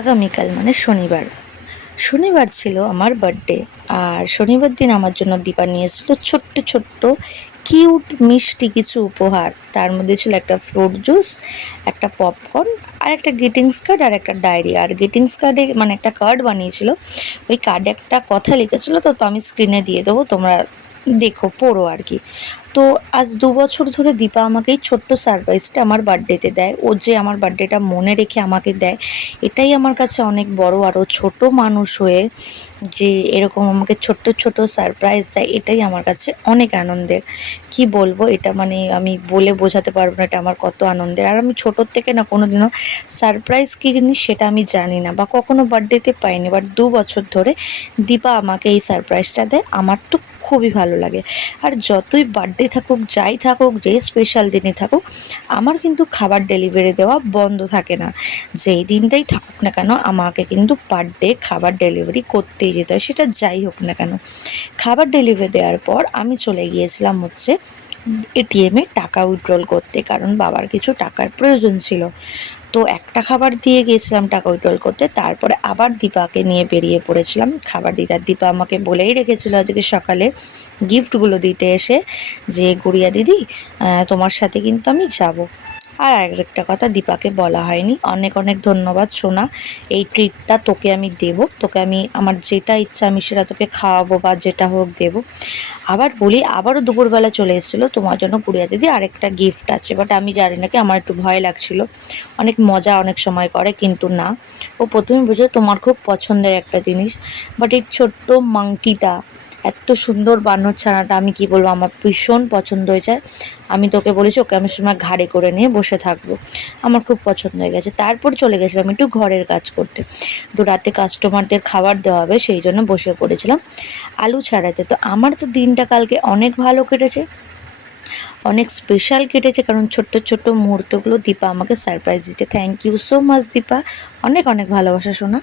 আগামীকাল মানে শনিবার। শনিবার ছিল আমার বার্থডে। আর শনিবার দিন আমার জন্য দীপা নিয়ে এসেছিল ছোট্ট ছোট্ট কিউট মিষ্টি কিছু উপহার। তার মধ্যে ছিল একটা ফ্রুট জুস, একটা পপকর্ন, আর একটা গ্রিটিংস কার্ড, আর একটা ডায়েরি। আর গ্রিটিংস কার্ডে মানে একটা কার্ড বানিয়েছিল, ওই কার্ডে একটা কথা লিখেছিল। তো আমি স্ক্রিনে দিয়ে দেবো, তোমরা দেখো, পড়ো আর কি। তো আজ 2 বছর ধরে দীপা আমাকে এই ছোট্ট সারপ্রাইজটা আমার বার্থডেতে দেয়। ও যে আমার বার্থডেটা মনে রেখে আমাকে দেয়, এটাই আমার কাছে অনেক বড়। আর ও ছোটো মানুষ হয়ে যে এরকম আমাকে ছোট্ট ছোট সারপ্রাইজ দেয়, এটাই আমার কাছে অনেক আনন্দের। কি বলবো, এটা মানে আমি বলে বোঝাতে পারবো না এটা আমার কত আনন্দের। আর আমি ছোটোর থেকে না কোনোদিনও সারপ্রাইজ কী জিনিস সেটা আমি জানি না, বা কখনো বার্থডেতে পাইনি। বাট 2 বছর ধরে দীপা আমাকে এই সারপ্রাইজটা দেয়, আমার তো খুবই ভালো লাগে। আর যতই বার্থডে থাকুক, যাই থাকুক, যে স্পেশাল দিনে থাকুক, আমার কিন্তু খাবার ডেলিভারি দেওয়া বন্ধ থাকে না। যেই দিনটাই থাকুক না কেন, আমাকে কিন্তু পার ডে খাবার ডেলিভারি করতেই যেতে হয়, সেটা যাই হোক না কেন। খাবার ডেলিভারি দেওয়ার পর আমি চলে গিয়েছিলাম হচ্ছে এটিএমে টাকা উইথড্রল করতে, কারণ বাবার কিছু টাকার প্রয়োজন ছিল। তো একটা খাবার দিয়ে গিয়েছিলাম টাকা উইথড্রল করতে, তারপরে আবার দীপাকে নিয়ে বেরিয়ে পড়েছিলাম খাবার দিতে। আর দীপা আমাকে বলেই রেখেছিল আজকে সকালে গিফটগুলো দিতে এসে, যে গুড়িয়া দিদি, তোমার সাথে কিন্তু আমি যাব। আর আরেকটা কথা দীপাকে বলা হয়নি, অনেক অনেক ধন্যবাদ সোনা, এই ট্রিটটা তোকে আমি দেব, তোকে আমি আমার যেটা ইচ্ছা আমি সেটা তোকে খাওয়াবো, বা যেটা হোক দেবো। আবার বলি, আবারও দুপুরবেলা চলে এসেছিলো, তোমার জন্য গুড়িয়া দিদি আরেকটা গিফট আছে। বাট আমি জানি না কি, আমার একটু ভয় লাগছিল। অনেক মজা অনেক সময় করে, কিন্তু না, ও প্রথমে বুঝে তোমার খুব পছন্দের একটা জিনিস। বাট এই ছোট্ট মাংকিটা, এত সুন্দর বানর ছানাটা, আমি কি বলবো, আমার ভীষণ পছন্দ হয়েছে। আমি তোকে বলেছি ওকে আমি সময় ঘাড়ে করে নিয়ে বসে থাকবো, আমার খুব পছন্দ হয়ে গেছে। তারপর চলে গেছিলাম একটু ঘরের কাজ করতে। তো রাতে কাস্টমারদের খাবার দেওয়া হবে, সেই জন্য বসে পড়েছিলাম আলু ছাড়াতে। তো আমার তো দিনটা কালকে অনেক ভালো কেটেছে, অনেক স্পেশাল কেটেছে, কারণ ছোট্ট ছোট্ট মুহূর্তগুলো দীপা আমাকে সারপ্রাইজ দিচ্ছে। Thank you so much Dipa, অনেক অনেক ভালোবাসা শোনা।